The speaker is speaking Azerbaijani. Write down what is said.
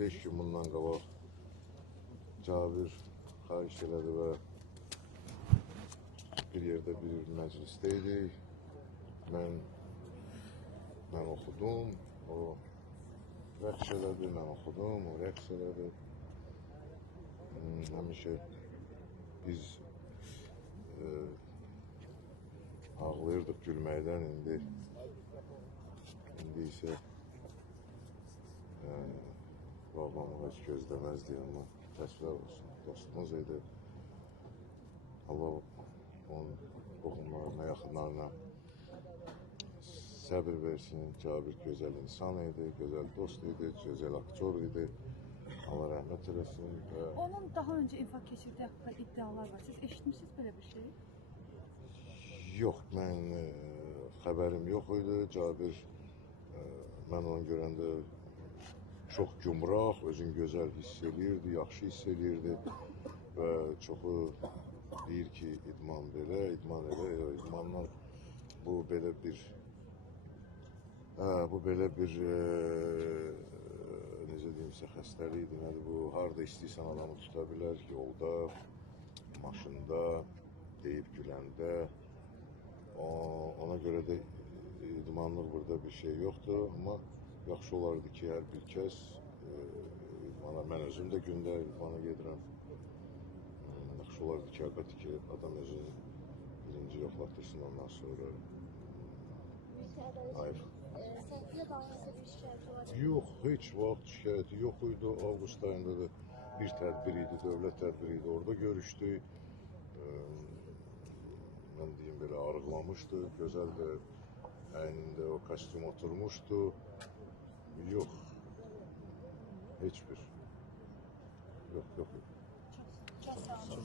5 gün bundan qabaq Cabir xahiş elədi və bir yerdə bir məclisdə idik. Mən oxudum, o rəqs elədi, mən oxudum, o rəqs elədi. Həmişə biz ağlayırdıq gülməkdən, indi isə bağlamaq heç gözləməzdik, amma təəssüflər olsun. Dostumuz idi. Allah onun qohumlarına, yaxınlarına səbir versin. Cabir gözəl insan idi, gözəl dost idi, gözəl aktyor idi. Allah rəhmət eləsin. Onun daha öncə infak keçirdiyi haqqında iddialar var. Siz eşitmişsiniz belə bir şey? Yox, mən xəbərim yox idi. Cabir, mən onu görəndə çox gümrah, özünü gözəl hiss eləyirdi, yaxşı hiss eləyirdi və çoxu deyir ki, idman belə, idman elə, idmandan bu belə bir necə deyimsə xəstəlikdir, nədir bu, harada istəyirsən adamı tuta bilər, yolda, maşında, deyib güləndə. Ona görə də idmanlıq burada bir şey yoxdur, amma yaxşı olardı ki, hər bir kəs idmana, mən özüm də gündə idmana gedirəm. Yaxşı olardı ki, əlbəttə ki, adam özünü birinci yoxlatdırsın, ondan sonra hayır. Səhvlə bağlı bir şikayət var. Yox, heç vaxt şikayəti yox idi. Avqust ayında da bir tədbir idi, dövlət tədbiri idi, orada görüşdük. Mən deyim belə arıqlamışdı, gözəl də əynində o kostyum oturmuşdu. Yox, heç bir. Yox. Çox sağ olun.